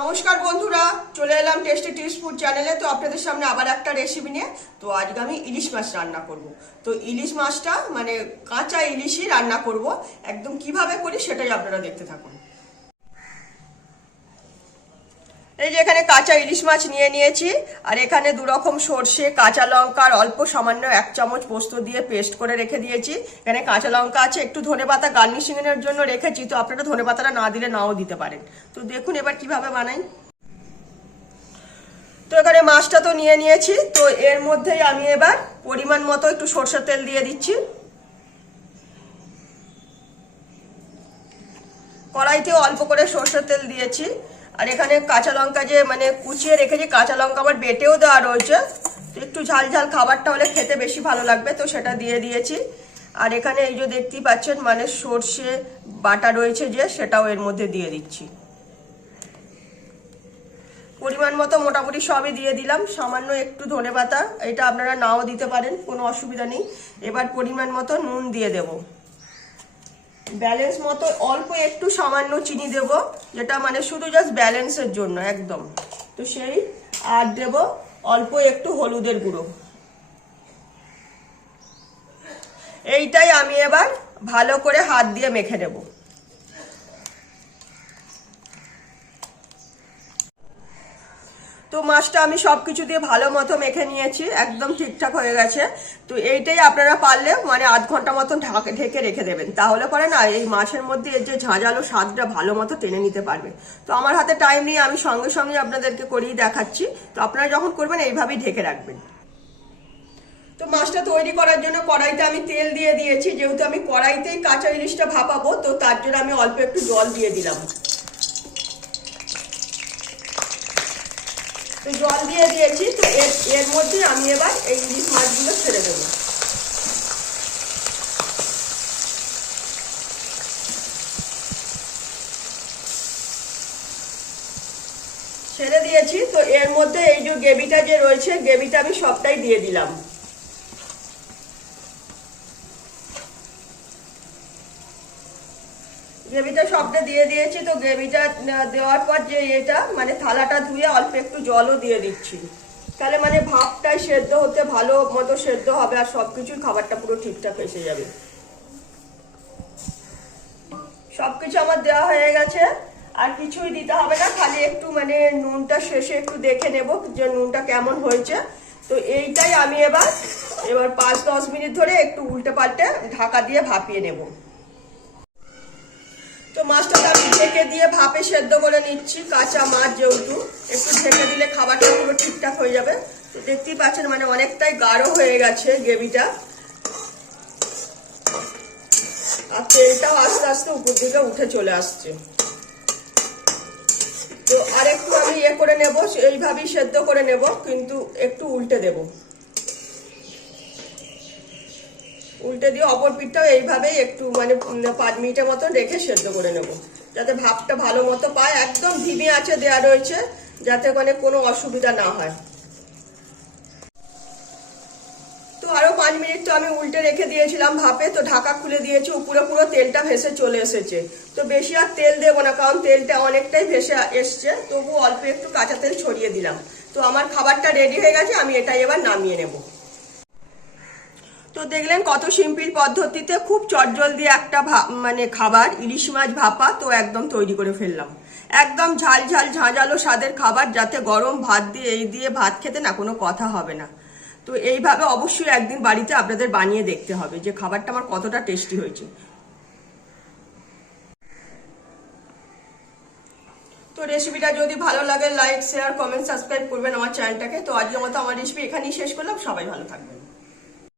নমস্কার বন্ধুরা, চলে এলাম টেস্টি টিপস ফুড চ্যানেলে। তো আপনাদের সামনে আবার একটা রেসিপি নিয়ে। তো আজকে আমি ইলিশ মাছ রান্না করব। তো ইলিশ মাছটা মানে কাঁচা ইলিশই রান্না করব। একদম কিভাবে করি সেটাই আপনারা দেখতে থাকুন। এই যে এখানে কাঁচা ইলিশ মাছ নিয়ে নিয়েছি, আর এখানে দু রকম সর্ষে, কাঁচা লঙ্কা আর অল্প সামান্য 1 চামচ পোস্ত দিয়ে পেস্ট করে রেখে দিয়েছি। এখানে কাঁচা লঙ্কা আছে, একটু ধনেপাতা গার্নিশিং এর জন্য রেখেছি। তো আপনারা ধনেপাতাটা না দিলে নাও দিতে পারেন। তো দেখুন এবার কিভাবে বানাই। তো এখানে মাছটা তো নিয়ে নিয়েছি। তো এর মধ্যেই আমি এবার পরিমাণ মতো একটু সরষের তেল দিয়ে দিচ্ছি। কড়াইতে অল্প করে সরষের তেল দিয়েছি। আর এখানে কাঁচা লঙ্কা যে মানে কুচিয়ে রেখেছি, কাঁচা লঙ্কা আবার বেটেও দেওয়া রয়েছে। তো একটু ঝাল ঝাল খাবারটা হলে খেতে বেশি ভালো লাগবে, তো সেটা দিয়ে দিয়েছি। আর এখানে এই যে দেখতেই পাচ্ছেন মানে সর্ষে বাটা রয়েছে যে, সেটাও এর মধ্যে দিয়ে দিচ্ছি। পরিমাণ মতো মোটামুটি সবই দিয়ে দিলাম। সামান্য একটু ধনেপাতা, এটা আপনারা নাও দিতে পারেন, কোনো অসুবিধা নেই। এবার পরিমাণ মতো নুন দিয়ে দেব, ব্যালেন্স মতো অল্প একটু সামান্য চিনি দেব, যেটা মানে শুধু জাস্ট ব্যালেন্সের জন্য একদম। তো সেই আর দেব অল্প একটু হলুদের গুঁড়ো। এইটাই আমি এবার ভালো করে হাত দিয়ে মেখে নেব। তো মাছটা আমি সবকিছু দিয়ে ভালো মতো মেখে নিয়েছি, একদম ঠিকঠাক হয়ে গেছে। তো এইটাই আপনারা পারলে মানে আধ ঘন্টা মতন ঢেকে রেখে দেবেন, তাহলে পরে না এই মাছের মধ্যে এর যে ঝাঁঝালো স্বাদটা ভালো মতো টেনে নিতে পারবে। তো আমার হাতে টাইম নেই, আমি সঙ্গে সঙ্গে আপনাদেরকে করেই দেখাচ্ছি। তো আপনারা যখন করবেন এইভাবেই ঢেকে রাখবেন। তো মাছটা তৈরি করার জন্য কড়াইতে আমি তেল দিয়ে দিয়েছি। যেহেতু আমি কড়াইতেই কাঁচা ইলিশটা ভাপাবো, তো তার জন্য আমি অল্প একটু জল দিয়ে দিলাম। তো জল দিয়ে দিয়েছি। তো এর মধ্যে আমি এবার এই ইলিশ মাছগুলো ছেড়ে দেবো। ছেড়ে দিয়েছি। তো এর মধ্যে এই যে গ্রেভিটা যে রয়েছে, গ্রেভিটা আমি সবটাই দিয়ে দিলাম। গ্রেভিটা সবটা দিয়ে দিয়েছি। তো গ্রেভিটা দেওয়ার পর যে এটা মানে থালাটা ধুয়ে অল্প একটু জলও দিয়ে দিচ্ছি, তাহলে মানে ভাতটাই সেদ্ধ হতে ভালো মতো সেদ্ধ হবে, আর সবকিছুর খাবারটা পুরো ঠিকঠাক এসে যাবে। সবকিছু আমার দেওয়া হয়ে গেছে, আর কিছুই দিতে হবে না। খালি একটু মানে নুনটা শেষে একটু দেখে নেব যে নুনটা কেমন হয়েছে। তো এইটাই আমি এবার 5-10 মিনিট ধরে একটু উল্টে পাল্টে ঢাকা দিয়ে ভাপিয়ে নেব। তো মাছটাকে আমি ঢেকে দিয়ে ভাপে সেদ্ধ করে নিচ্ছি। কাঁচা মাছ যেহেতু একটু ঢেকে দিলে খাবারটা পুরো ঠিকঠাক হয়ে যাবে। তো দেখতেই পাচ্ছেন মানে অনেকটাই গাঢ় হয়ে গেছে গ্রেভিটা, আর তেলটাও আস্তে আস্তে উপর দিকে উঠে চলে আসছে। তো আর একটু আমি করে নেব, এইভাবেই সেদ্ধ করে নেব, কিন্তু একটু উল্টে দেব। উল্টে দিয়ে অপর পিঠটাও এইভাবেই একটু মানে 5 মিনিটের মতো রেখে সেদ্ধ করে নেব, যাতে ভাপটা ভালো মতো পায়। একদম ধিমে আঁচে দেওয়া রয়েছে, যাতে মানে কোনো অসুবিধা না হয়। তো আরো 5 মিনিট তো আমি উল্টে রেখে দিয়েছিলাম ভাপে। তো ঢাকা খুলে দিয়েছি, উপরে পুরো তেলটা ভেসে চলে এসেছে। তো বেশি আর তেল দেবো না, কারণ তেলটা অনেকটাই ভেসে এসছে। তবু অল্প একটু কাঁচা তেল ছড়িয়ে দিলাম। তো আমার খাবারটা রেডি হয়ে গেছে, আমি এটাই এবার নামিয়ে নেব। তো দেখলেন কত সিম্পল পদ্ধতিতে খুব চটজলদি একটা মানে খাবার ইলিশ মাছ ভাপা তো একদম তৈরি করে ফেললাম। একদম ঝাল ঝাল ঝাঁঝালো স্বাদের খাবার, যাতে গরম ভাত দিয়ে এই দিয়ে ভাত খেতে না কোনো কথা হবে না। তো এইভাবে অবশ্যই একদিন বাড়িতে আপনাদের বানিয়ে দেখতে হবে যে খাবারটা আমার কতটা টেস্টি হয়েছে। তো রেসিপিটা যদি ভালো লাগে লাইক শেয়ার কমেন্ট সাবস্ক্রাইব করবেন আমার চ্যানেলটাকে। তো আজকের মতো আমার রেসিপি এখানেই শেষ করলাম। সবাই ভালো থাকবেন।